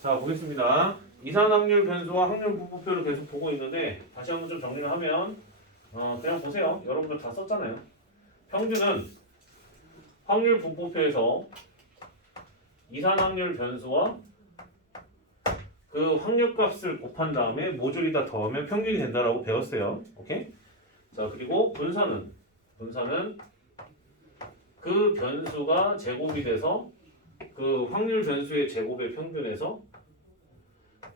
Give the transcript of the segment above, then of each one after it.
자, 보겠습니다. 이산 확률 변수와 확률 분포표를 계속 보고 있는데 다시 한번 좀 정리를 하면 그냥 보세요. 여러분들 다 썼잖아요. 평균은 확률 분포표에서 이산 확률 변수와 그 확률 값을 곱한 다음에 모듈이다 더하면 평균이 된다라고 배웠어요. 오케이? 자, 그리고 분산은 그 변수가 제곱이 돼서 그 확률 변수의 제곱의 평균에서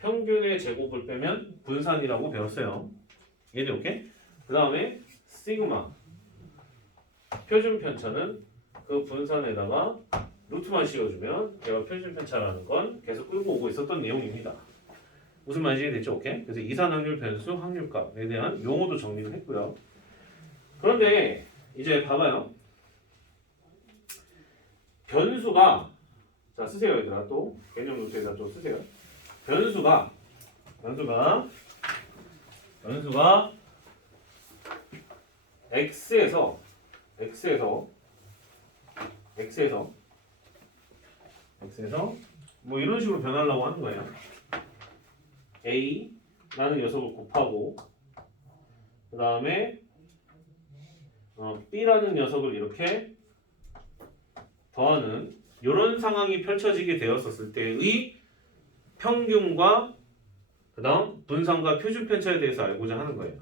평균의 제곱을 빼면 분산이라고 배웠어요. 이해돼? 오케이? 그 다음에 시그마 표준 편차는 그 분산에다가 루트만 씌워주면 걔가 표준 편차라는 건 계속 끌고 오고 있었던 내용입니다. 무슨 말인지 됐죠? 오케이? 그래서 이산 확률 변수 확률값에 대한 용어도 정리를 했고요. 그런데 이제 봐봐요. 변수가 자 쓰세요 얘들아. 또 개념 노트에다 또 쓰세요. 변수가 x에서 뭐 이런 식으로 변하려고 하는 거예요. a라는 녀석을 곱하고 그 다음에 b라는 녀석을 이렇게 더하는 이런 상황이 펼쳐지게 되었었을 때의 평균과 그 다음 분산과 표준 편차에 대해서 알고자 하는 거예요.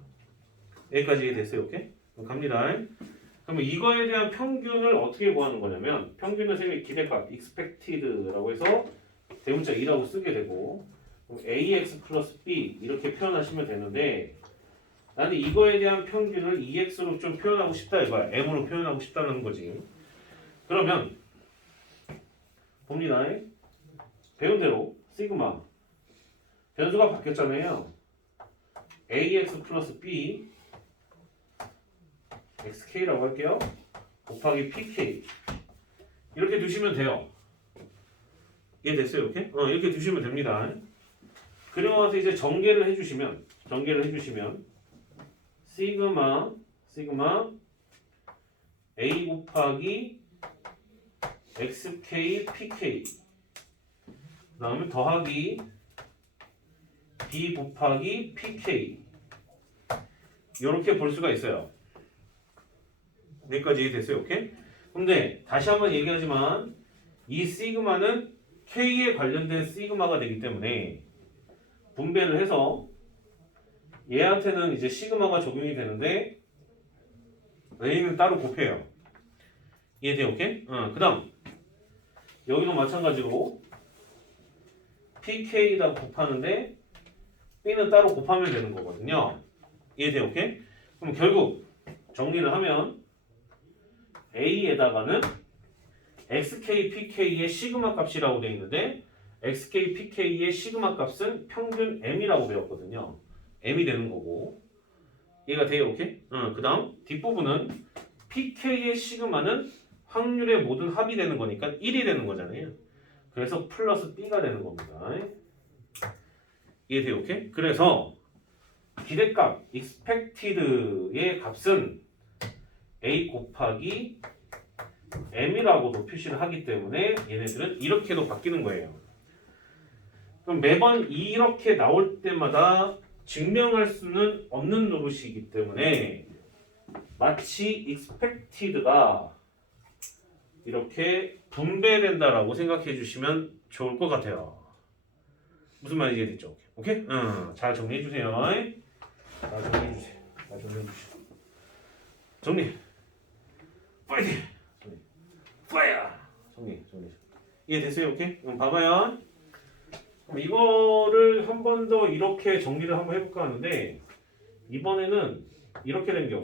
여기까지 됐어요. 오케이? 그럼 갑니다. 그러면 이거에 대한 평균을 어떻게 구하는 거냐면 평균은 쌤이 기대값 expected라고 해서 대문자 2라고 쓰게 되고 ax 플러스 b 이렇게 표현하시면 되는데 나는 이거에 대한 평균을 ex로 좀 표현하고 싶다 이거야. m으로 표현하고 싶다는 거지. 그러면 봅니다. 배운 대로 시그마 변수가 바뀌었잖아요. ax 플러스 b xk라고 할게요. 곱하기 pk 이렇게 두시면 돼요. 이해됐어요? 이렇게? 이렇게 두시면 됩니다. 그리고 나서 이제 전개를 해주시면 시그마 a 곱하기 xk pk 그 다음에 더하기 b 곱하기 pk 이렇게 볼 수가 있어요. 여기까지 됐어요. 오케이? 근데 다시 한번 얘기하지만 이 시그마는 k에 관련된 시그마가 되기 때문에 분배를 해서 얘한테는 이제 시그마가 적용이 되는데 a는 따로 곱해요. 이해돼요? 오케이? 그 다음 여기도 마찬가지로 pk에다 곱하는데 b는 따로 곱하면 되는 거거든요. 이해돼요? 오케이? 그럼 결국 정리를 하면 a에다가는 xk, pk의 시그마 값이라고 되어 있는데 xk, pk의 시그마 값은 평균 m이라고 배웠거든요. m이 되는 거고 얘가 돼요. 오케이? 그 다음 뒷부분은 pk의 시그마는 확률의 모든 합이 되는 거니까 1이 되는 거잖아요. 그래서 플러스 b가 되는 겁니다. 이해돼요? 오케이? 그래서 기대값 expected의 값은 a 곱하기 m이라고도 표시를 하기 때문에 얘네들은 이렇게도 바뀌는 거예요. 그럼 매번 이렇게 나올 때마다 증명할 수는 없는 노릇이기 때문에 마치 expected가 이렇게 분배된다라고 생각해 주시면 좋을 것 같아요. 무슨 말인지 이해됐죠? 오케이? 잘 정리해 주세요. 정리. 파이팅. 파이어. 정리. 이해됐어요? 오케이? 봐봐요. 그럼 이거를 한 번 더 이렇게 정리를 한번 해볼까 하는데 이번에는 이렇게 된 경우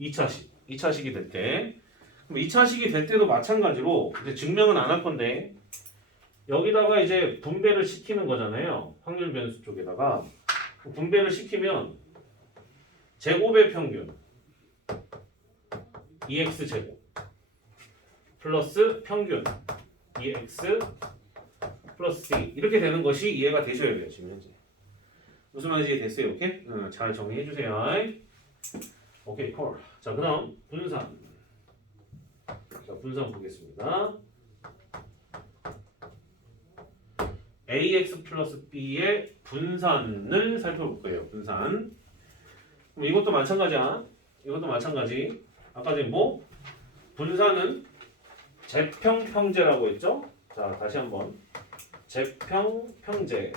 2차식이 될 때 그럼 2차식이 될 때도 마찬가지로 이제 증명은 안 할 건데 여기다가 이제 분배를 시키는 거잖아요. 확률 변수 쪽에다가 분배를 시키면 제곱의 평균 2x 제곱 플러스 평균 2x 플러스 c 이렇게 되는 것이 이해가 되셔야 돼요. 지금 현재 무슨 말인지 됐어요? 오케이? 잘 정리해 주세요. 오케이 콜. 자 그다음 분산. 자 분산 보겠습니다. ax 플러스 b의 분산을 살펴볼 거예요. 분산. 그럼 이것도 마찬가지야. 이것도 마찬가지. 아까 전에 뭐? 분산은 재평평제라고 했죠? 자, 다시 한번. 재평평제.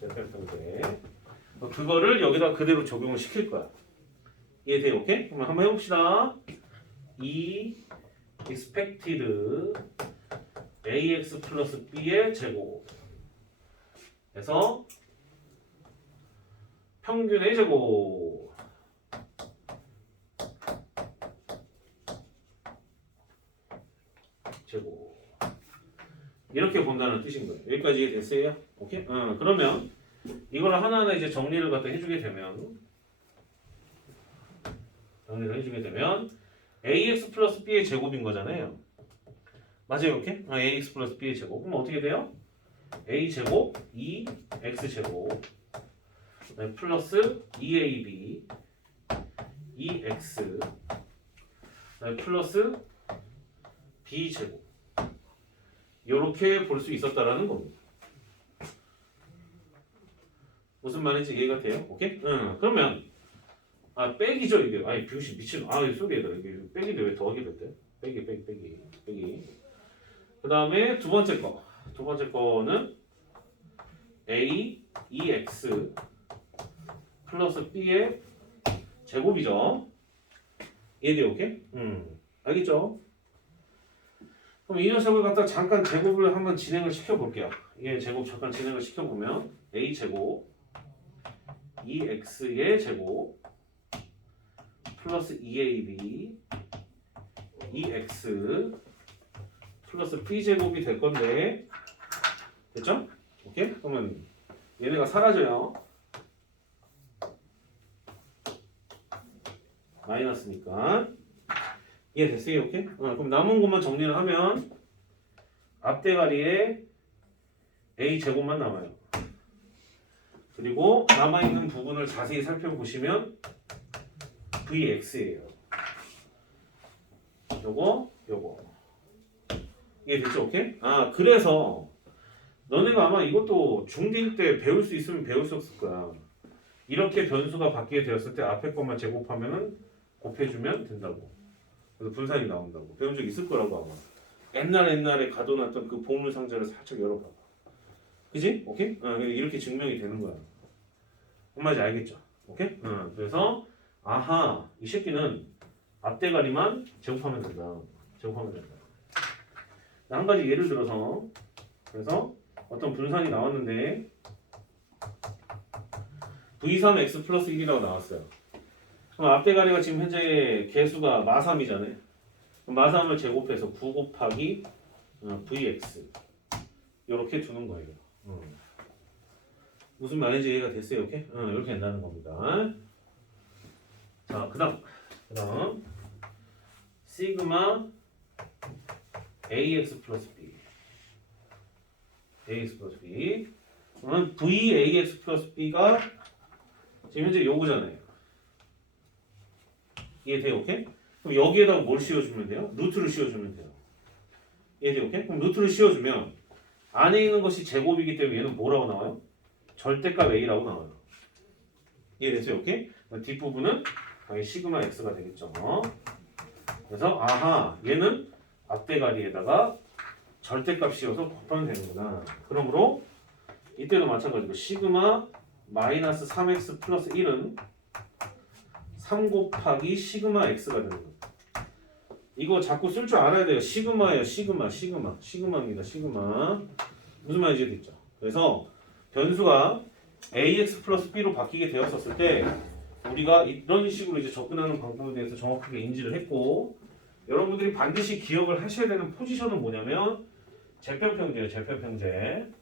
재평평제. 그거를 여기다 그대로 적용을 시킬 거야. 이해돼요? 오케이? 그럼 한번 해봅시다. E expected ax 플러스 b의 제곱 해서 평균의 제곱 이렇게 본다는 뜻인 거예요. 여기까지 이해됐어요? 오케이? 그러면 이걸 하나하나 이제 정리를 갖다 해주게 되면 ax 플러스 b의 제곱인 거잖아요. 맞아요, 오케이? ax 플러스 b의 제곱. 그럼 어떻게 돼요? a 제곱 2x 제곱 플러스 2ab 2x 플러스 b 제곱. 이렇게 볼 수 있었다라는 겁니다. 무슨 말인지 이해가 돼요? 오케이? 그러면 빼기죠 이게. 아니 비우시 미친. 소리 얘들아 이게 빼기인데 왜 더하기 됐대? 빼기. 그 다음에 두 번째 거는 a 2x 플러스 b의 제곱이죠. 이해돼요? 오케이? 알겠죠? 그럼 이 녀석을 갖다 잠깐 제곱을 한번 진행을 시켜볼게요. 얘 제곱 잠깐 진행을 시켜보면 a 제곱 2x의 제곱 플러스 2ab 2x 플러스 b 제곱이 될 건데 됐죠? 오케이? 그러면 얘네가 사라져요. 마이너스니까 이해됐어요? 오케이? 그럼 남은 것만 정리를 하면 앞대가리에 a 제곱만 남아요. 그리고 남아있는 부분을 자세히 살펴보시면 vx예요. 요거 이해됐죠? 오케이? 그래서 너네가 아마 이것도 중1 때 배울 수 있으면 배울 수 없을 거야. 이렇게 변수가 바뀌게 되었을 때 앞에 것만 제곱하면은 곱해주면 된다고. 그래서 분산이 나온다고. 배운 적 있을 거라고 아마. 옛날에 가둬놨던 그 보물 상자를 살짝 열어봐. 그지? 오케이? 이렇게 증명이 되는 거야. 뭔 말인지 알겠죠? 오케이? 그래서 이 새끼는 앞대가리만 제곱하면 된다. 한 가지 예를 들어서 그래서 어떤 분산이 나왔는데 v3x 플러스 1이라고 나왔어요. 그럼 앞대가리가 지금 현재 개수가 마3이잖아요. 그럼 마3을 제곱해서 9 곱하기 vx 이렇게 두는 거예요. 무슨 말인지 이해가 됐어요? 오케이? 이렇게 된다는 겁니다. 자, 그다음 시그마 ax 플러스 b 그러면 vax 플러스 b가 지금 현재 요거잖아요. 이해돼요? 오케이? 그럼 여기에다가 뭘 씌워주면 돼요? 루트를 씌워주면 돼요. 이해돼요? 오케이? 그럼 루트를 씌워주면 안에 있는 것이 제곱이기 때문에 얘는 뭐라고 나와요? 절대값 a라고 나와요. 이해됐어요? 오케이? 뒷부분은 당연히 시그마 x가 되겠죠. 그래서 얘는 앞대가리에다가 절대값 씌워서 곱하면 되는구나. 그러므로 이때도 마찬가지고 시그마 마이너스 3x 플러스 1은 3 곱하기 시그마 x가 되는 거예요. 이거 자꾸 쓸 줄 알아야 돼요. 시그마예요. 시그마입니다. 시그마. 무슨 말인지 이해됐죠? 그래서 변수가 ax 플러스 b로 바뀌게 되었었을 때 우리가 이런 식으로 이제 접근하는 방법에 대해서 정확하게 인지를 했고, 여러분들이 반드시 기억을 하셔야 되는 포지션은 뭐냐면 재평평제예요. 재평평제.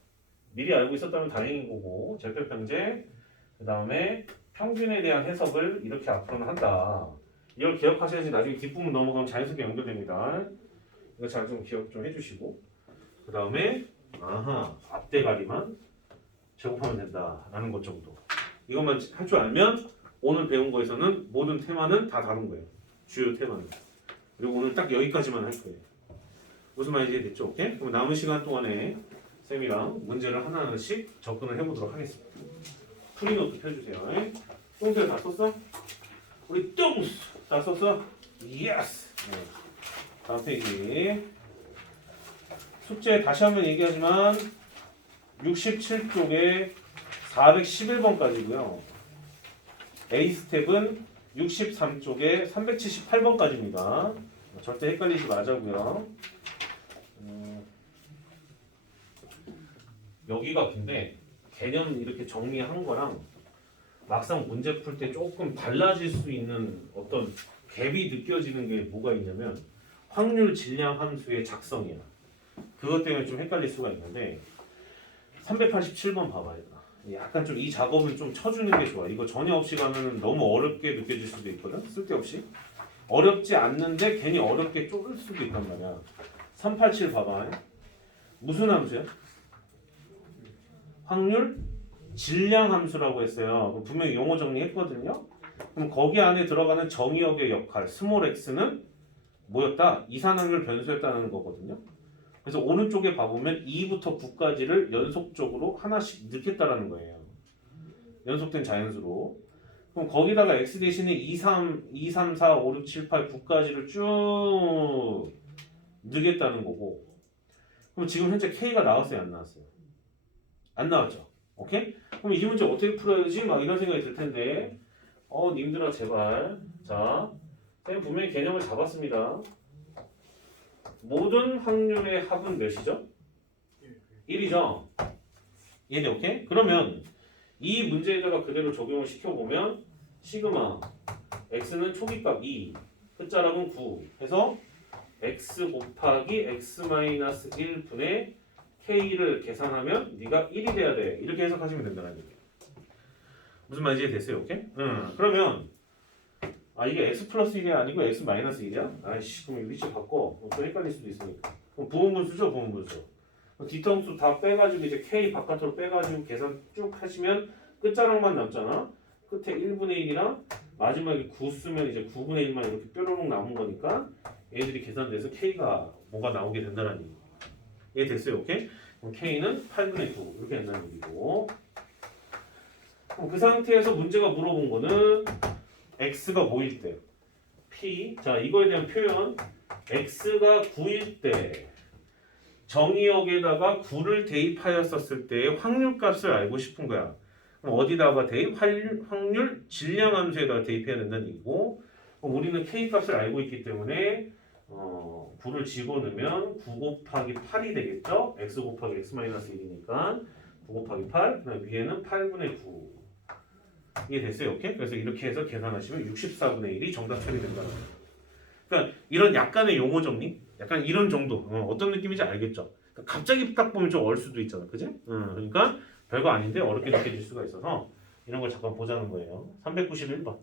미리 알고 있었다면 다행인 거고, 재평평제. 그 다음에 평균에 대한 해석을 이렇게 앞으로는 한다. 이걸 기억하셔야지 나중에 뒷부분 넘어가면 자연스럽게 연결됩니다. 이거 잘 좀 기억 좀 해주시고, 그 다음에 앞대가리만 제곱하면 된다라는 것 정도. 이것만 할 줄 알면 오늘 배운 거에서는 모든 테마는 다 다룬 거예요. 주요 테마는. 그리고 오늘 딱 여기까지만 할 거예요. 무슨 말인지 됐죠? 오케이? 그럼 남은 시간 동안에 쌤이랑 문제를 하나하나씩 접근을 해보도록 하겠습니다. 풀이노트 펴주세요. 똥들 다 썼어? 우리 똥스 다 썼어? 예스! 네. 다음 페이지. 숙제 다시 한번 얘기하지만 67쪽에 411번까지고요. A 스텝은 63쪽에 378번까지입니다. 절대 헷갈리지 마자고요. 여기가 근데 개념 이렇게 정리한 거랑 막상 문제 풀 때 조금 달라질 수 있는 어떤 갭이 느껴지는 게 뭐가 있냐면 확률 질량 함수의 작성이야. 그것 때문에 좀 헷갈릴 수가 있는데 387번 봐봐요. 약간 좀 이 작업을 좀 쳐주는 게 좋아. 이거 전혀 없이 가면 너무 어렵게 느껴질 수도 있거든. 쓸데없이. 어렵지 않는데 괜히 어렵게 좁을 수도 있단 말이야. 387 봐봐. 무슨 함수야? 확률 질량 함수라고 했어요. 분명히 용어 정리했거든요. 그럼 거기 안에 들어가는 정의역의 역할 스몰 x는 뭐였다? 이산확률 변수였다는 거거든요. 그래서 오른쪽에 봐보면 2부터 9까지를 연속적으로 하나씩 넣겠다라는 거예요. 연속된 자연수로. 그럼 거기다가 x 대신에 2, 3, 4, 5, 6, 7, 8, 9까지를 쭉 넣겠다는 거고. 그럼 지금 현재 k가 나왔어요? 안 나왔어요? 안 나왔죠? 오케이? 그럼 이 문제 어떻게 풀어야지? 막 이런 생각이 들 텐데 님들아 제발. 자, 쌤 분명히 개념을 잡았습니다. 모든 확률의 합은 몇이죠? 1이죠? 얘네 오케이? 그러면 이 문제에다가 그대로 적용을 시켜보면 시그마 x는 초기값 2 끝자락은 9 해서 x 곱하기 x-1 분의 k를 계산하면 네가 1이 돼야 돼. 이렇게 해석하시면 된다는 얘기예요. 무슨 말인지 됐어요? 오케이? 그러면 이게 x 플러스 1이 아니고 x 마이너스 1이야? 아이씨 그럼 위치 바꿔. 또 헷갈릴 수도 있으니까. 그럼 부분분수죠 부분분수. 뒤통수 다 빼가지고 이제 k 바깥으로 빼가지고 계산 쭉 하시면 끝자락만 남잖아. 끝에 1분의 1이랑 마지막에 9 쓰면 이제 9분의 1만 이렇게 뾰로롱 남은 거니까 얘들이 계산돼서 k가 뭐가 나오게 된다는 얘기. 얘 됐어요, 오케이? 그럼 k는 8분의 9 이렇게 된다는 얘기고. 그럼 그 상태에서 문제가 물어본 거는 x가 뭐일 때? p. 자 이거에 대한 표현 x가 9일 때 정의역에다가 9를 대입하였었을 때의 확률값을 알고 싶은 거야. 그럼 어디다가 대입? 확률 질량 함수에다가 대입해야 된다는 얘기고. 그럼 우리는 k 값을 알고 있기 때문에 9를 집어넣으면 9 곱하기 8이 되겠죠? x 곱하기 x-1이니까 9 곱하기 8. 그다음 위에는 8분의 9. 이게 됐어요, 오케이? 그래서 이렇게 해서 계산하시면 64분의 1이 정답 처리된다는 거예요. 그러니까 이런 약간의 용어 정리, 약간 이런 정도, 어떤 느낌인지 알겠죠? 그러니까 갑자기 딱 보면 좀 어려울 수도 있잖아, 그지? 그러니까 별거 아닌데 어렵게 느껴질 수가 있어서 이런 걸 잠깐 보자는 거예요. 391번.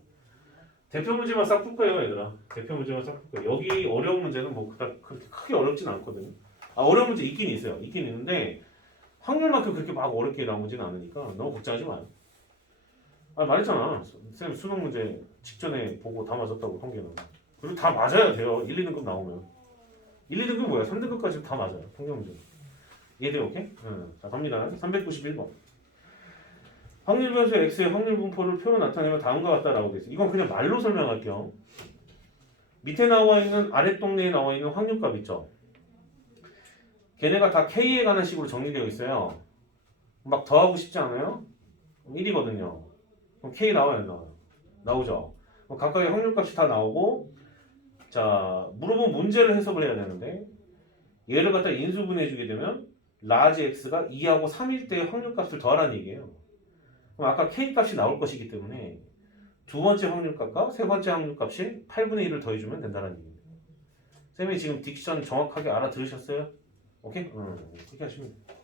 대표 문제만 싹 풀 거예요, 얘들아. 대표 문제만 싹 풀 거예요. 여기 어려운 문제는 뭐 그렇게 크게 어렵진 않거든요. 어려운 문제 있긴 있어요. 있긴 있는데 확률만큼 그렇게 막 어렵게 나오지는 않으니까 너무 걱정하지 마요. 말했잖아. 쌤 수능 문제 직전에 보고 다 맞았다고 통계는. 그리고 다 맞아야 돼요. 1, 2등급 나오면. 1, 2등급 뭐야? 3등급까지 다 맞아요. 통계 문제. 이해돼요? 오케이? 자 갑니다. 391번. 확률 변수 x의 확률 분포를 표로 나타내면 다음과 같다라고 돼 있어. 이건 그냥 말로 설명할게요. 밑에 나와 있는 아랫 동네에 나와 있는 확률값 있죠. 걔네가 다 k에 관한 식으로 정리되어 있어요. 막 더하고 싶지 않아요? 1이거든요. 그럼 k 나와요, 안 나와요? 나오죠. 그럼 각각의 확률값이 다 나오고, 자 물어본 문제를 해석을 해야 되는데 얘를 갖다 인수분해주게 되면 라지 x가 2하고 3일 때의 확률값을 더하라는 얘기예요. 그럼 아까 k 값이 나올 것이기 때문에 두 번째 확률값과 세 번째 확률값이 8분의 1을 더해주면 된다는 얘기입니다. 쌤이 지금 딕션 정확하게 알아들으셨어요? 오케이? 그렇게 하시면 돼요.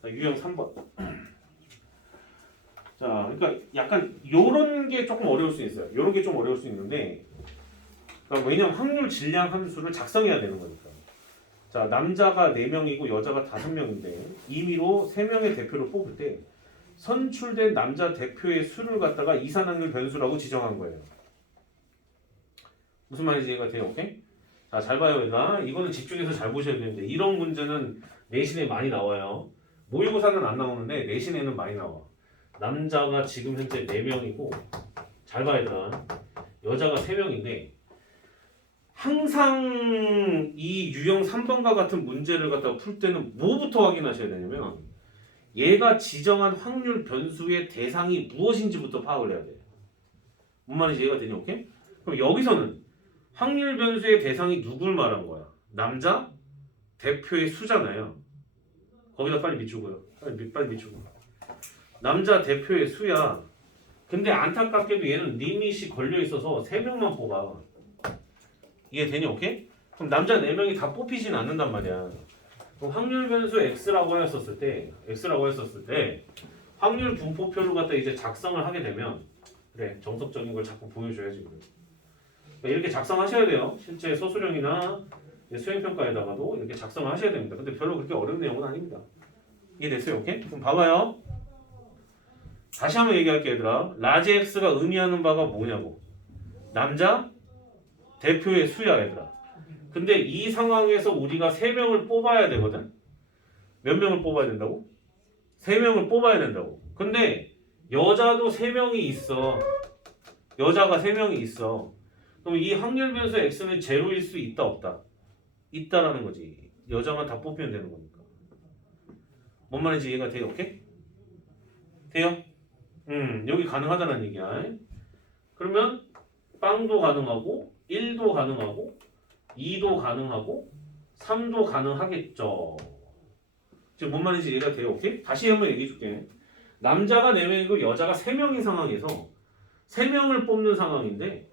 자, 유형 3번. 자, 그러니까 약간 요런 게 조금 어려울 수 있어요. 요런 게 좀 어려울 수 있는데, 그러니까 왜냐면 확률 질량 함수를 작성해야 되는 거니까. 자, 남자가 4명이고 여자가 5명인데 임의로 3명의 대표를 뽑을 때 선출된 남자 대표의 수를 갖다가 이산확률 변수라고 지정한 거예요. 무슨 말인지 이해가 돼요? 오케이? 자, 잘 봐요, 얘들아. 이거는 집중해서 잘 보셔야 되는데 이런 문제는 내신에 많이 나와요. 모의고사는 안 나오는데 내신에는 많이 나와. 남자가 지금 현재 4명이고 잘 봐야 돼. 여자가 3명인데 항상 이 유형 3번과 같은 문제를 갖다가 풀 때는 뭐부터 확인하셔야 되냐면 얘가 지정한 확률 변수의 대상이 무엇인지부터 파악을 해야 돼. 뭔 말인지 이해가 되니? 오케이? 그럼 여기서는 확률 변수의 대상이 누굴 말한 거야? 남자 대표의 수잖아요. 거기다 빨리 밑주고요. 빨리 밑주고. 남자 대표의 수야. 근데 안타깝게도 얘는 리밋이 걸려 있어서 3명만 뽑아. 이해되니? 오케이? 그럼 남자 4명이 다 뽑히진 않는단 말이야. 그럼 확률 변수 x라고 했었을 때 확률 분포표를 갖다 이제 작성을 하게 되면 그래 정석적인 걸 자꾸 보여줘야지. 그러니까 이렇게 작성하셔야 돼요. 실제 서술형이나 수행평가에다가도 이렇게 작성을 하셔야 됩니다. 근데 별로 그렇게 어려운 내용은 아닙니다. 이해됐어요? 오케이? 그럼 봐봐요. 다시 한번 얘기할게요, 얘들아. 라지 X가 의미하는 바가 뭐냐고. 남자 대표의 수야, 얘들아. 근데 이 상황에서 우리가 3명을 뽑아야 되거든. 몇 명을 뽑아야 된다고? 3명을 뽑아야 된다고. 근데 여자도 3명이 있어. 여자가 3명이 있어. 그럼 이 확률 변수 X는 제로일 수 있다, 없다? 있다라는 거지. 여자만 다 뽑히면 되는 거니까. 뭔 말인지 이해가 돼요? 오케이? 돼요? 여기 가능하다는 얘기야. 그러면 빵도 가능하고 1도 가능하고 2도 가능하고 3도 가능하겠죠. 지금 뭔 말인지 이해가 돼요? 오케이? 다시 한번 얘기해 줄게. 남자가 4명이고 여자가 3명인 상황에서 3명을 뽑는 상황인데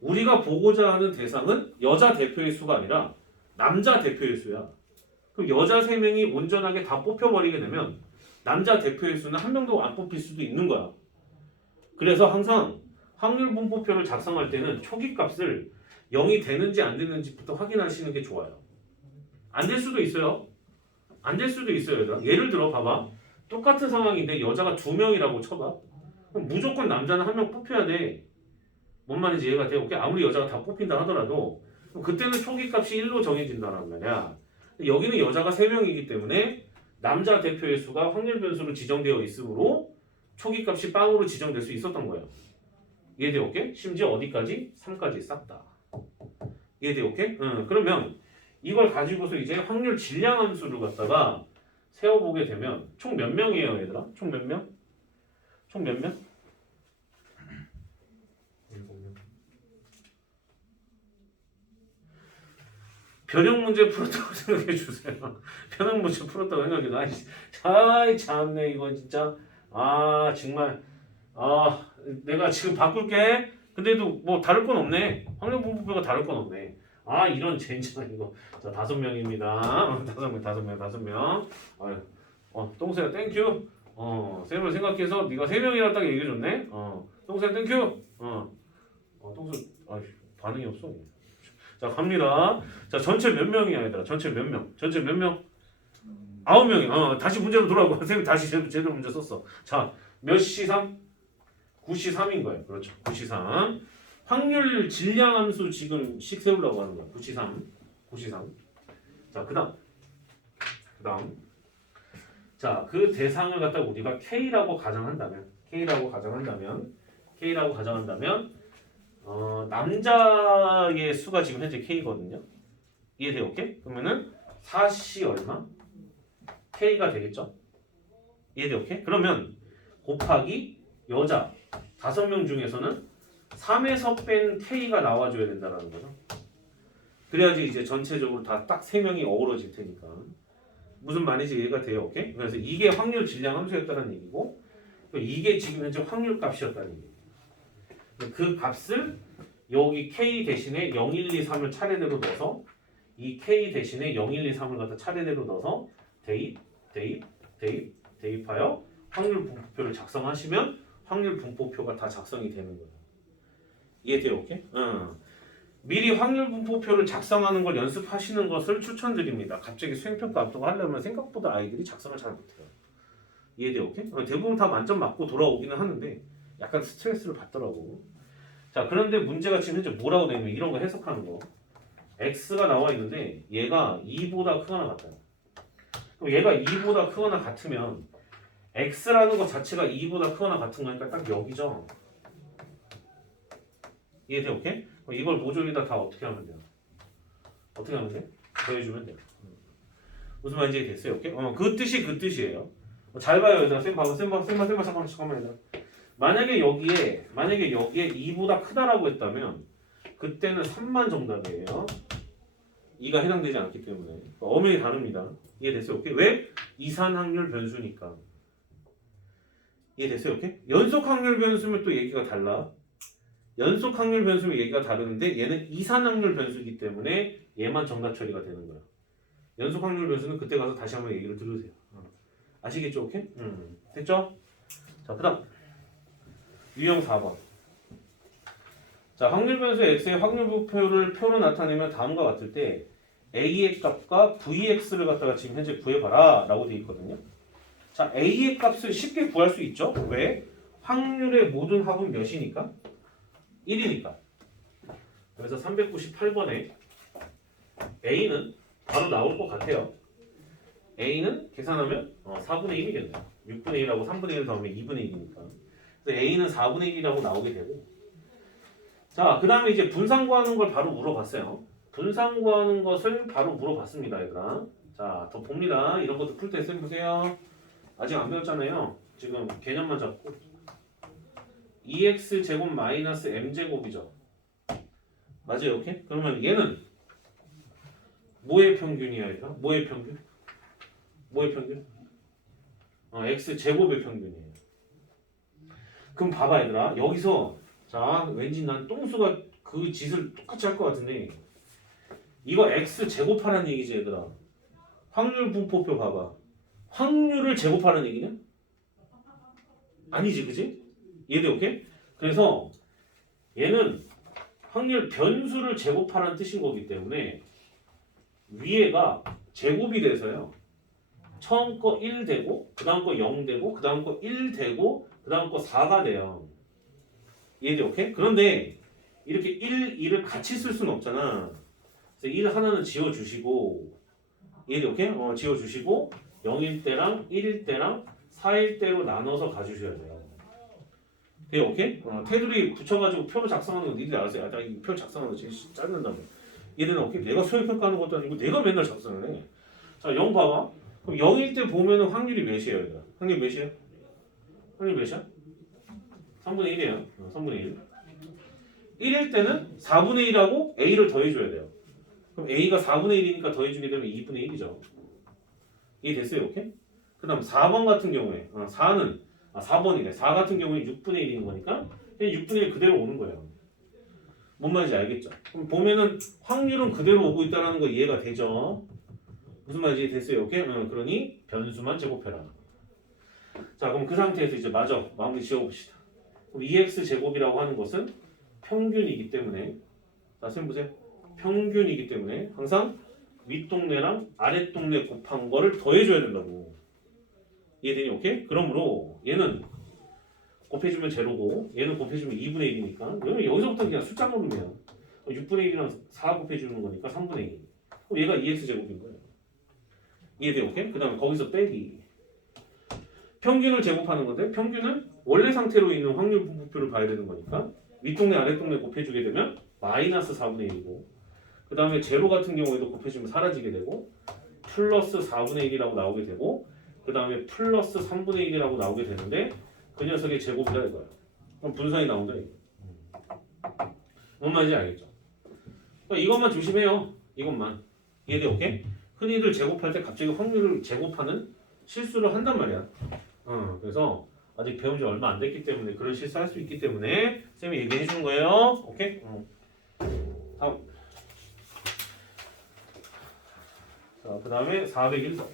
우리가 보고자 하는 대상은 여자 대표의 수가 아니라 남자 대표의 수야. 그럼 여자 3명이 온전하게 다 뽑혀버리게 되면 남자 대표의 수는 한 명도 안 뽑힐 수도 있는 거야. 그래서 항상 확률 분포표를 작성할 때는 초기 값을 0이 되는지 안 되는지부터 확인하시는 게 좋아요. 안 될 수도 있어요. 안 될 수도 있어요. 얘들아. 예를 들어 봐봐. 똑같은 상황인데 여자가 2명이라고 쳐봐. 그럼 무조건 남자는 1명 뽑혀야 돼. 뭔 말인지 이해가 돼? 오케이? 아무리 여자가 다 뽑힌다 하더라도 그때는 초기 값이 1로 정해진다는 말이야. 여기는 여자가 3명이기 때문에 남자 대표의 수가 확률 변수로 지정되어 있으므로 초기 값이 빵으로 지정될 수 있었던 거예요. 이해돼? 오케이? 심지어 어디까지? 3까지 싹 다. 이해돼? 오케이? 그러면 이걸 가지고서 이제 확률 질량 함수를 갖다가 세워보게 되면 총 몇 명이에요, 얘들아? 총 몇 명? 총 몇 명? 7명. 변형 문제 풀었다고 생각해 주세요. 변형 문제 풀었다고 생각해 주세요. 아이 참네 이거 진짜. 아 정말. 아 내가 지금 바꿀게. 근데도 뭐 다를 건 없네. 확률 분포표가 다를 건 없네. 아 이런 젠장 이거. 자 5명입니다. 5명. 아유. 똥새야 땡큐. 쌤을 생각해서 네가 3명이라 딱 얘기해줬네. 똥새 땡큐. 똥새 반응이 없어. 자 갑니다. 자 전체 몇 명이야 얘들아? 전체 몇 명? 9명이. 다시 문제로 돌아오고 선생님 다시 제대로 문제 썼어. 자 몇 시3? 9시3인 거예요. 그렇죠. 9시3. 확률 질량 함수 지금 식 세우려고 하는 거야. 9시3. 자 그다음. 자 그 대상을 갖다 우리가 K라고 가정한다면 남자의 수가 지금 현재 K거든요. 이해돼요? 오케이? 그러면은 4시 얼마? K가 되겠죠? 이해돼요? 오케이? 그러면 곱하기 여자 5명 중에서는 3에서 뺀 K가 나와줘야 된다는 거죠. 그래야지 이제 전체적으로 다 딱 3명이 어우러질 테니까. 무슨 말인지 이해가 돼요? 오케이? 그래서 이게 확률 질량 함수였다는 얘기고 이게 지금 현재 확률 값이었다는 얘기예요. 그 값을 여기 K 대신에 0, 1, 2, 3을 차례대로 넣어서 이 K 대신에 0, 1, 2, 3을 갖다 차례대로 넣어서 대입하여 확률 분포표를 작성하시면 확률 분포표가 다 작성이 되는 거예요. 이해돼요? 오케이? 미리 확률 분포표를 작성하는 걸 연습하시는 것을 추천드립니다. 갑자기 수행평가 앞두고 하려면 생각보다 아이들이 작성을 잘 못해요. 이해돼요? 오케이? 대부분 다 만점 맞고 돌아오기는 하는데 약간 스트레스를 받더라고. 자 그런데 문제가 지금 현재 뭐라고 되냐면 이런 거 해석하는 거. x가 나와 있는데 얘가 2보다 크거나 같아요. 그럼 얘가 2보다 크거나 같으면 x라는 것 자체가 2보다 크거나 같은 거니까 딱 여기죠. 이해돼? 오케이? 그럼 이걸 모조리 다 어떻게 하면 돼요? 어떻게 하면 돼? 더해주면 돼요. 무슨 말인지 됐어요? 오케이? 그 뜻이 그 뜻이에요. 잘 봐요, 얘들아. 쌤 봐봐. 잠깐만, 얘들아. 만약에 여기에 2보다 크다라고 했다면 그때는 3만 정답이에요. 2가 해당되지 않기 때문에 엄연히 다릅니다. 이해됐어요? 오케이? 왜? 이산 확률 변수니까. 이해됐어요? 오케이? 연속 확률 변수면 또 얘기가 달라. 연속 확률 변수면 얘기가 다르는데 얘는 이산 확률 변수이기 때문에 얘만 정답 처리가 되는 거야. 연속 확률 변수는 그때 가서 다시 한번 얘기를 들으세요. 아시겠죠? 오케이? 됐죠? 자, 그다음 유형 4번. 자, 확률 변수 x의 확률 부표를 표로 나타내면 다음과 같을 때 a의 값과 vx를 갖다가 지금 현재 구해봐라 라고 되어 있거든요. 자, a의 값을 쉽게 구할 수 있죠. 왜? 확률의 모든 합은 몇이니까? 1이니까. 그래서 398번에 a는 바로 나올 것 같아요. a는 계산하면 4분의 1이겠네요. 6분의 1하고 3분의 1 더하면 2분의 1이니까. 그래서 a는 4분의 1이라고 나오게 되고. 자, 그 다음에 이제 분산 구하는 걸 바로 물어봤어요. 분산 구하는 것을 바로 물어봤습니다, 얘들아. 자, 더 봅니다. 이런 것도 풀 때 쌤 보세요. 아직 안 배웠잖아요. 지금 개념만 잡고. 2x 제곱 마이너스 m 제곱이죠. 맞아요, 오케이? 그러면 얘는 뭐의 평균이야, 얘들아? 뭐의 평균? 뭐의 평균? x 제곱의 평균이에요. 그럼 봐봐, 얘들아. 여기서 자, 왠지 난 똥수가 그 짓을 똑같이 할 것 같은데 이거 x 제곱하라는 얘기지, 얘들아. 확률 분포표 봐봐. 확률을 제곱하라는 얘기냐? 아니지, 그지? 이해돼, 오케이? 그래서 얘는 확률 변수를 제곱하라는 뜻인 거기 때문에 위에가 제곱이 돼서요. 처음 거 1 되고 그 다음 거 0 되고 그 다음 거 1 되고 그 다음 거 4가 돼요. 이해돼, 오케이? 그런데 이렇게 1, 2를 같이 쓸 수는 없잖아. 그래서 1 하나는 지워주시고 이해돼, 오케이? 지워주시고 0일 때랑 1일 때랑 4일 때로 나눠서 가주셔야 돼요. 돼, 오케이? 테두리 붙여가지고 표로 작성하는 거 니들이 알아서 야, 이 표 작성하는 거 진짜 짜증난다며. 얘들은 오케이? 내가 수행평가하는 것도 아니고 내가 맨날 작성을 해. 자, 0 봐봐. 그럼 0일 때 보면은 확률이 몇이에요, 얘들아? 확률 몇이에요? 확률 몇이야? 3분의 1이에요. 3분의 1. 1일 때는 4분의 1하고 A를 더해줘야 돼요. 그럼 A가 4분의 1이니까 더해주게 되면 2분의 1이죠. 이해됐어요? 오케이? 그 다음 4번 같은 경우에 4번이네. 4 같은 경우에 6분의 1인 거니까 6분의 1 그대로 오는 거예요. 뭔 말인지 알겠죠? 그럼 보면은 확률은 그대로 오고 있다는 거 이해가 되죠? 무슨 말인지 됐어요? 오케이? 그러니 변수만 제곱해라. 자, 그럼 그 상태에서 이제 마저 마무리 지어봅시다. 그럼 2x 제곱이라고 하는 것은 평균이기 때문에, 자, 쌤 보세요. 평균이기 때문에 항상 윗동네랑 아랫동네 곱한 거를 더해줘야 된다고. 이해되니? 오케이? 그러므로 얘는 곱해주면 제로고 얘는 곱해주면 2분의 1이니까 그러면 여기서부터 그냥 숫자 놓으면 6분의 1이랑 4 곱해주는 거니까 3분의 1. 그럼 얘가 2x 제곱인 거예요. 이해돼? 오케이? 그 다음에 거기서 빼기. 평균을 제곱하는 건데 평균은 원래 상태로 있는 확률 분포표를 봐야 되는 거니까 윗동네 아랫동네 곱해주게 되면 마이너스 4분의 1이고 그 다음에 제로 같은 경우에도 곱해주면 사라지게 되고 플러스 4분의 1이라고 나오게 되고 그 다음에 플러스 3분의 1이라고 나오게 되는데 그 녀석의 제곱이다 이거야. 그럼 분산이 나온다 이거. 뭔 말인지 알겠죠? 그러니까 이것만 조심해요. 이것만. 이해돼? 오케이? 흔히들 제곱할 때 갑자기 확률을 제곱하는 실수를 한단 말이야. 그래서 아직 배운 지 얼마 안 됐기 때문에 그런 실수할 수 있기 때문에 쌤이 얘기해 주는 거예요. 오케이? 다음. 자, 그 다음에 401번.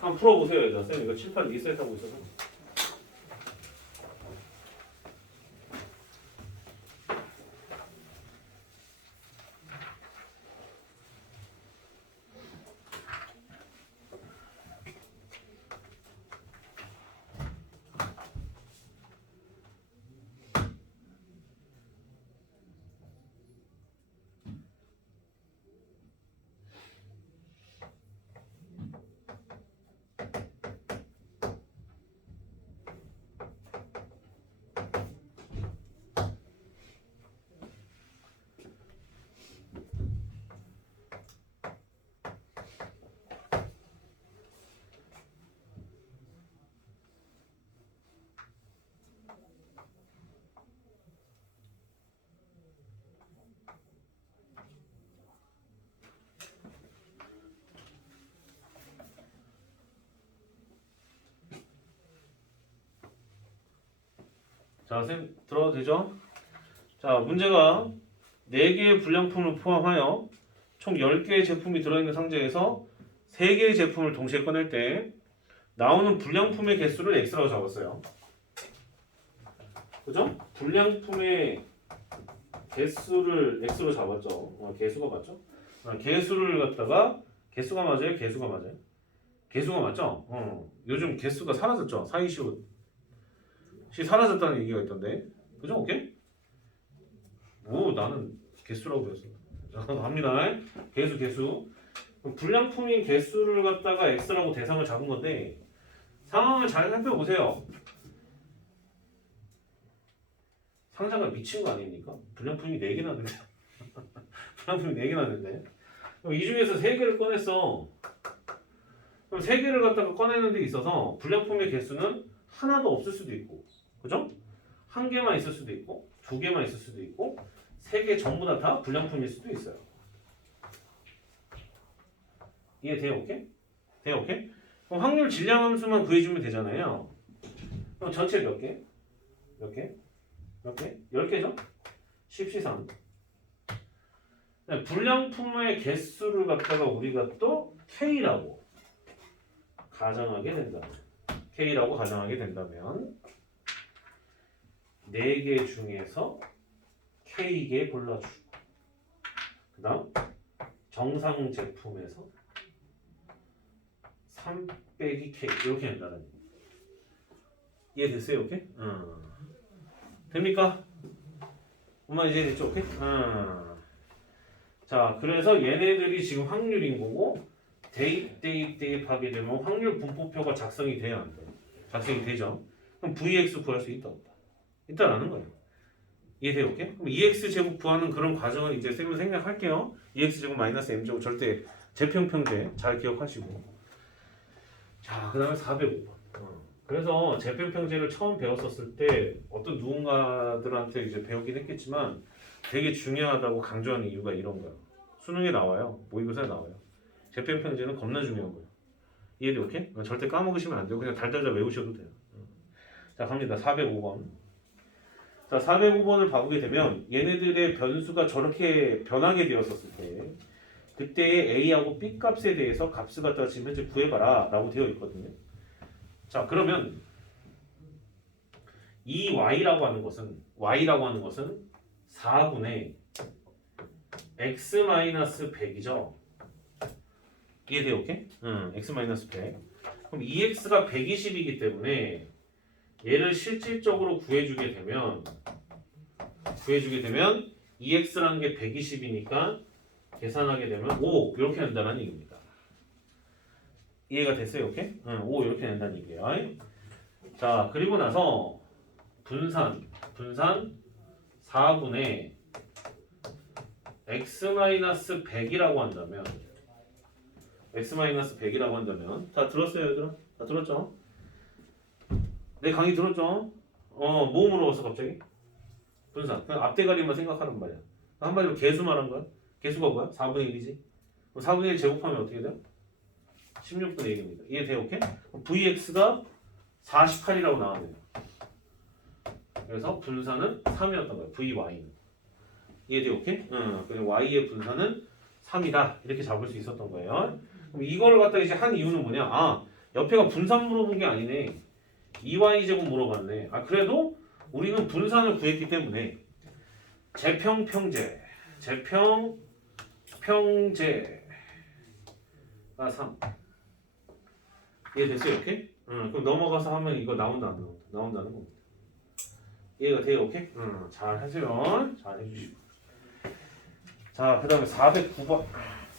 한번 풀어보세요, 얘들아. 쌤 이거 칠판 리셋하고 있어서. 자, 선생님 들어도 되죠? 자, 문제가 4개의 불량품을 포함하여 총 10개의 제품이 들어있는 상자에서 3개의 제품을 동시에 꺼낼 때 나오는 불량품의 개수를 x라고 잡았어요. 그죠? 불량품의 개수를 x로 잡았죠. 개수가 맞죠? 개수를 갖다가 개수가 맞아요? 개수가 맞아요? 개수가 맞죠? 요즘 개수가 사라졌죠? 사이시옷이 사라졌다는 얘기가 있던데. 그죠? 오케이? 오, 나는 개수라고 배웠어. 자, 갑니다. 개수. 불량품인 개수를 갖다가 x라고 대상을 잡은 건데 상황을 잘 살펴보세요. 상자가 미친 거 아닙니까? 불량품이 4개나 되는데. 불량품이 4개나 되는데. 그럼 이 중에서 3개를 꺼냈어. 그럼 3개를 갖다가 꺼내는 데 있어서 불량품의 개수는 하나도 없을 수도 있고, 그죠? 1개만 있을 수도 있고, 2개만 있을 수도 있고, 3개 전부 다 불량품일 수도 있어요. 이해돼요? 오케이? 돼요? 오케이? 그럼 확률 질량 함수만 구해주면 되잖아요. 그럼 전체 몇 개? 몇 개? 몇 개? 10개죠? 10C3. 불량품의 개수를 갖다가 우리가 또 K라고 가정하게 된다면 K라고 가정하게 된다면 4개 중에서 K개 골라주고 그 다음 정상 제품에서 3 빼기 K 이렇게 된다는 얘기. 이해됐어요? 오케이? 됩니까? 엄마 이제 됐죠? 오케이? 자, 그래서 얘네들이 지금 확률인 거고 대입하게 되면 확률 분포표가 작성이 돼야 안 돼요. 작성이 되죠? 그럼 VX 구할 수 있다 없다? 있다라는 거예요. 이해돼요? 오케이? 그럼 EX 제곱 구하는 그런 과정을 이제 쌤은 생략할게요. EX 제곱 마이너스 M 제곱 절대 재평평제 잘 기억하시고. 자, 그 다음에 405번. 그래서 재평평제를 처음 배웠었을 때 어떤 누군가들한테 이제 배우긴 했겠지만 되게 중요하다고 강조하는 이유가 이런 거예요. 수능에 나와요. 모의고사에 나와요. 재평평제는 겁나 중요한 거예요. 이해돼? 오케이? 절대 까먹으시면 안 돼요. 그냥 달달달 외우셔도 돼요. 자, 갑니다. 405번. 자, 405번을 봐보게 되면 얘네들의 변수가 저렇게 변하게 되었었을 때 그때의 A하고 B 값에 대해서 값을 갖다가 지금 현재 구해봐라 라고 되어 있거든요. 자, 그러면 이 Y라고 하는 것은 4분의 X-100이죠. 이해돼요? 오케이? X-100. 그럼 2X가 120이기 때문에 얘를 실질적으로 구해주게 되면 2X라는 게 120이니까 계산하게 되면 5 이렇게 된다는 얘기입니다. 이해가 됐어요? 오케이? 5 이렇게 된다는 얘기예요. 자, 그리고 나서 분산 4분의 X-100이라고 한다면 다 들었어요, 얘들아? 다 들었죠? 내 강의 들었죠? 뭐 물어봤어 갑자기? 분산. 그냥 앞대가리만 생각하는 말이야. 한마디로 개수 말한 거야. 개수가 뭐야? 4분의 1이지. 그럼 4분의 1 제곱하면 어떻게 돼요? 16분의 1입니다. 이해돼요? 오케이? 그럼 VX가 48이라고 나왔네요. 그래서 분산은 3이었던 거예요. VY는. 이해돼요? 오케이? 그래서 Y의 분산은 3이다. 이렇게 잡을 수 있었던 거예요. 그럼 이걸 갖다 이제 한 이유는 뭐냐? 옆에가 분산 물어본 게 아니네. 2Y 제곱 물어봤네. 그래도 우리는 분산을 구했기 때문에 재평평제가 3. 이해됐어요? 오케이? 그럼 넘어가서 하면 이거 나온다 안 나온다? 나온다는 겁니다. 이해가 돼요? 오케이? 잘 하세요. 잘 해주시고. 자, 그 다음에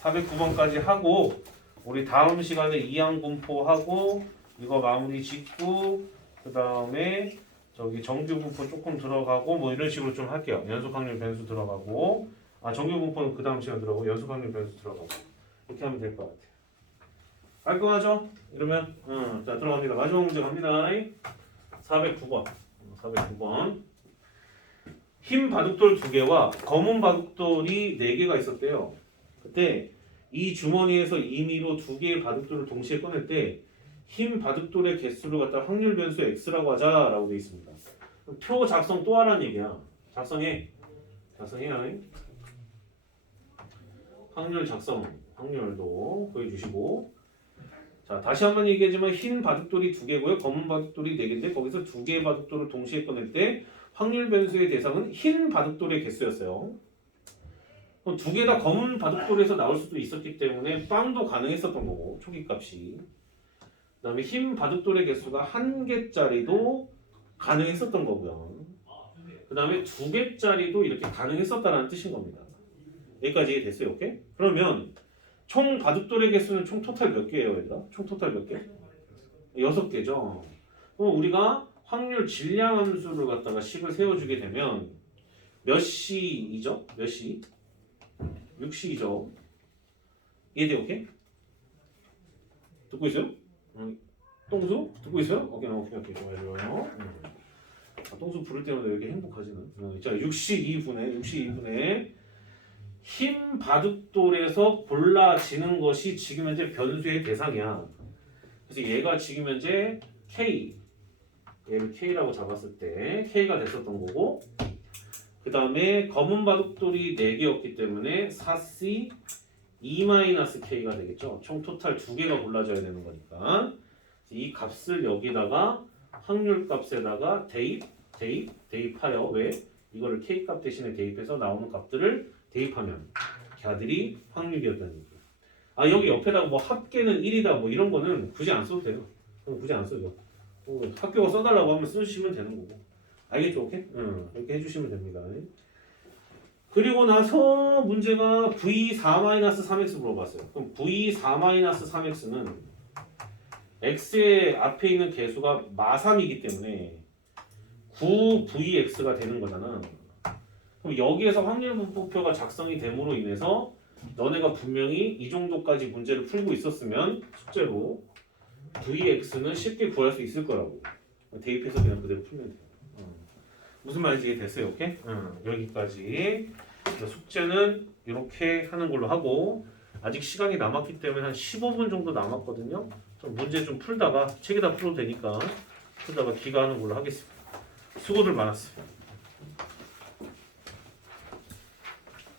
409번까지 하고 우리 다음 시간에 이항분포하고 이거 마무리 짓고 그 다음에 저기 정규분포 조금 들어가고 뭐 이런 식으로 좀 할게요. 연속확률 변수 들어가고 정규분포는 그 다음 시간 들어가고 연속확률 변수 들어가고 이렇게 하면 될 것 같아요. 깔끔하죠? 이러면 자 들어갑니다. 마지막 문제 갑니다. 409번 흰 바둑돌 2개와 검은 바둑돌이 4개가 있었대요. 그때 이 주머니에서 임의로 2개의 바둑돌을 동시에 꺼낼 때 흰 바둑돌의 개수를 갖다 확률 변수 x라고 하자라고 되어 있습니다. 표 작성 또 하라는 얘기야. 작성해. 작성해야 해. 확률 작성. 확률도 보여주시고. 자, 다시 한번 얘기하지만 흰 바둑돌이 2개고요. 검은 바둑돌이 4개인데 거기서 2개의 바둑돌을 동시에 꺼낼 때 확률 변수의 대상은 흰 바둑돌의 개수였어요. 2개 다 검은 바둑돌에서 나올 수도 있었기 때문에 빵도 가능했었던 거고 초기 값이. 그 다음에 흰 바둑돌의 개수가 1개짜리도 가능했었던 거고요. 그 다음에 2개짜리도 이렇게 가능했었다는 뜻인 겁니다. 여기까지 이해됐어요? 오케이? 그러면 총 바둑돌의 개수는 총 토탈 몇 개예요, 얘들아? 총 토탈 몇 개? 6개죠. 그럼 우리가 확률 질량 함수를 갖다가 식을 세워주게 되면 몇 시이죠? 몇 시? 6시이죠. 이해돼, 오케이? 듣고 있어요? 똥수? 듣고 있어요? 오케이, 좋아요. 똥수 부를 때마다 왜 이렇게 행복하지는? 자, 6시 2분에 흰 바둑돌에서 골라지는 것이 지금 현재 변수의 대상이야. 그래서 얘가 지금 현재 K, 얘를 K라고 잡았을 때 K가 됐었던 거고, 그 다음에 검은 바둑돌이 4개였기 때문에 4C 2-K가 되겠죠. 총 토탈 2개가 골라져야 되는 거니까 이 값을 여기다가 확률 값에다가 대입하여. 왜? 이거를 K 값 대신에 대입해서 나오는 값들을 대입하면 걔들이 확률이었다는 얘기예요. 아, 여기 옆에다가 뭐 합계는 1이다 뭐 이런 거는 굳이 안 써도 돼요. 굳이 안 써요. 학교가 써달라고 하면 쓰시면 되는 거고. 알겠죠? 오케이? 이렇게 해주시면 됩니다. 그리고 나서 문제가 V4-3x 물어봤어요. 그럼 V4-3x는 x의 앞에 있는 개수가 마3이기 때문에 9VX가 되는 거잖아. 그럼 여기에서 확률 분포표가 작성이 됨으로 인해서 너네가 분명히 이 정도까지 문제를 풀고 있었으면 숙제로 VX는 쉽게 구할 수 있을 거라고. 대입해서 그냥 그대로 풀면 돼요. 무슨 말인지 됐어요? 오케이? 여기까지. 숙제는 이렇게 하는 걸로 하고 아직 시간이 남았기 때문에 한 15분 정도 남았거든요. 좀 문제 좀 풀다가 책에다 풀어도 되니까 풀다가 기가하는 걸로 하겠습니다. 수고들 많았어요.